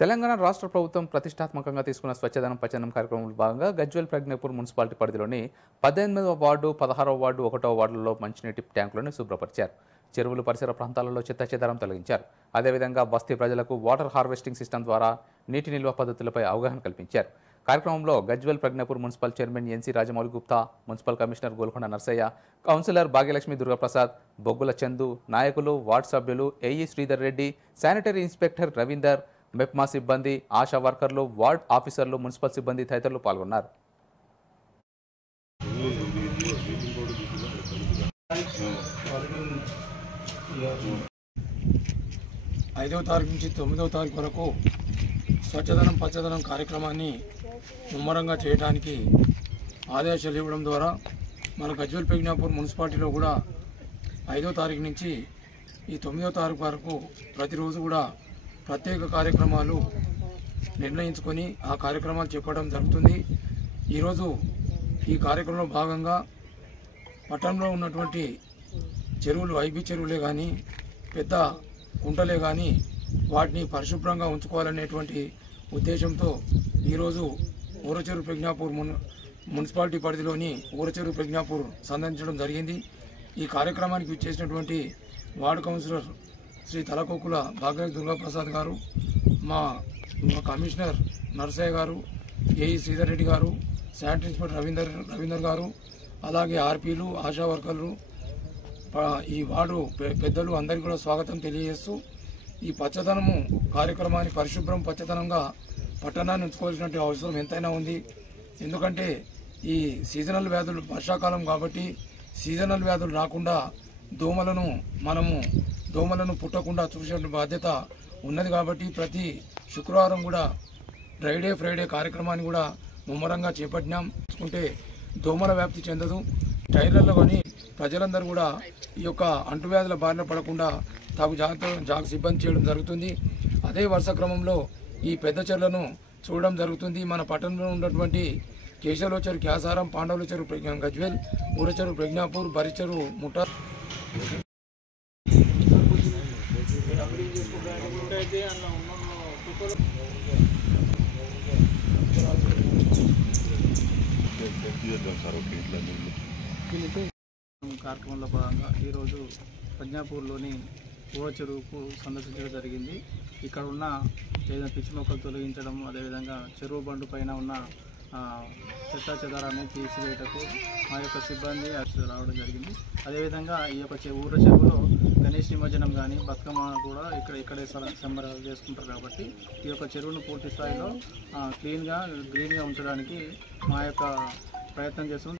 తెలంగాణ రాష్ట్ర ప్రభుత్వం ప్రతిష్టాత్మకంగా తీసుకున్న స్వచ్ఛదనం పచ్చదనం కార్యక్రమంలో భాగంగా గజ్వేల్ ప్రజ్ఞాపూర్ మున్సిపాలిటీ పరిధిలోని 18వ వార్డు 16వ వార్డు 1వ వార్డులలో మంచినీటి ట్యాంకులను శుభ్రపరిచారు. చెరువులు పరిసర ప్రాంతాలలో చెత్తాచెదారం తొలగించారు. అదేవిధంగా బస్తీ ప్రజలకు వాటర్ హార్వెస్టింగ్ సిస్టమ్ ద్వారా నీటి నిల్వ పద్ధతులపై అవగాహన కల్పించారు. కార్యక్రమంలో Gajwel Prajnapur municipal chairman NC Rajamouli Gupta, municipal commissioner Golkonda Narsaiah, councillor Bhagyalakshmi Durgaprasad, Boggula Chandu, నాయకులు, వార్డు సభ్యులు, AE Sridhar Reddy, sanitary inspector Ravinder, MEPMA సిబ్బంది, ఆశా వర్కర్లు, వార్డ్ ఆఫీసర్లు, మున్సిపల్ సిబ్బంది తదితరులు పాల్గొన్నారు. 5వ తారీఖు నుంచి 9వ తారీఖు వరకు స్వచ్ఛదనం పచ్చదనం కార్యక్రమాన్ని ముమ్మరంగా చేయడానికి ఆదేశాలు ఇవ్వడం ద్వారా మన గజ్వేల్ ప్రజ్ఞాపూర్ మున్సిపాలిటీలో కూడా 5వ తారీఖు నుంచి ఈ 9వ తారీఖు వరకు ప్రతిరోజు కూడా ప్రత్యేక కార్యక్రమాలు నిర్ణయించుకొని ఆ కార్యక్రమాలు చెప్పడం జరుగుతుంది. ఈరోజు ఈ కార్యక్రమంలో భాగంగా పట్టణంలో ఉన్నటువంటి చెరువులు, ఐబీ చెరువులే కానీ పెద్ద కుంటలే కానీ వాటిని పరిశుభ్రంగా ఉంచుకోవాలనేటువంటి ఉద్దేశంతో ఈరోజు ఊరచెరువు ప్రజ్ఞాపూర్ మున్సిపాలిటీ పరిధిలోని ఊరచెరువు ప్రజ్ఞాపూర్ సందర్శించడం జరిగింది. ఈ కార్యక్రమానికి విచ్చేసినటువంటి వార్డు కౌన్సిలర్ శ్రీ తలకొక్కుల భాగ్యలక్ష్మి దుర్గాప్రసాద్ గారు, మా కమిషనర్ నర్సయ్య గారు, ఏఈ శ్రీధర్ రెడ్డి గారు, శానిటరీ ఇన్స్పెక్టర్ రవీందర్ గారు, అలాగే ఆర్పీలు, ఆశా వర్కర్లు, ఈ వార్డు పెద్దలు అందరికీ కూడా స్వాగతం తెలియజేస్తూ ఈ పచ్చదనము కార్యక్రమాన్ని పరిశుభ్రం పచ్చదనంగా పట్టణాన్ని ఉంచుకోవాల్సినటువంటి అవసరం ఎంతైనా ఉంది. ఎందుకంటే ఈ సీజనల్ వ్యాధులు వర్షాకాలం కాబట్టి సీజనల్ వ్యాధులు రాకుండా దోమలను పుట్టకుండా చూసే బాధ్యత ఉన్నది. కాబట్టి ప్రతి శుక్రవారం కూడా డ్రైడే ఫ్రైడే కార్యక్రమాన్ని కూడా ముమ్మరంగా చేపట్టినాం. చూసుకుంటే దోమల వ్యాప్తి చెందదు. టైర్లలో కానీ ప్రజలందరూ కూడా ఈ యొక్క అంటువ్యాధుల బారిన పడకుండా తాగు జాగ్రత్త సిబ్బంది చేయడం జరుగుతుంది. అదే వరుస క్రమంలో ఈ పెద్ద చెరువులను చూడడం జరుగుతుంది. మన పట్టణంలో ఉన్నటువంటి కేశవుల చెరువు క్యాసారం, పాండవుల చెరువు గజ్వేల్, ఊర చెరువు ప్రజ్ఞాపూర్, బరి చెరువు ముఠా కార్యక్రమంలో భాగంగా ఈరోజు ప్రజ్ఞాపూర్లోని ఊర చెరువుకు సందర్శించడం జరిగింది. ఇక్కడ ఉన్న ఏదైనా పిచ్చి మొక్కలు తొలగించడం, అదేవిధంగా చెరువు బండు పైన ఉన్న చెత్తా చెదారాన్ని తీసివేయటకు మా యొక్క సిబ్బంది రావడం జరిగింది. అదేవిధంగా ఈ యొక్క ఊర చెరువులో గణేష్ నిమజ్జనం కానీ బతుకమ్మ కూడా ఇక్కడే సంబరాలు చేసుకుంటారు. కాబట్టి ఈ యొక్క చెరువును పూర్తి స్థాయిలో గ్రీన్గా ఉంచడానికి మా యొక్క ప్రయత్నం చేస్తున్నాం.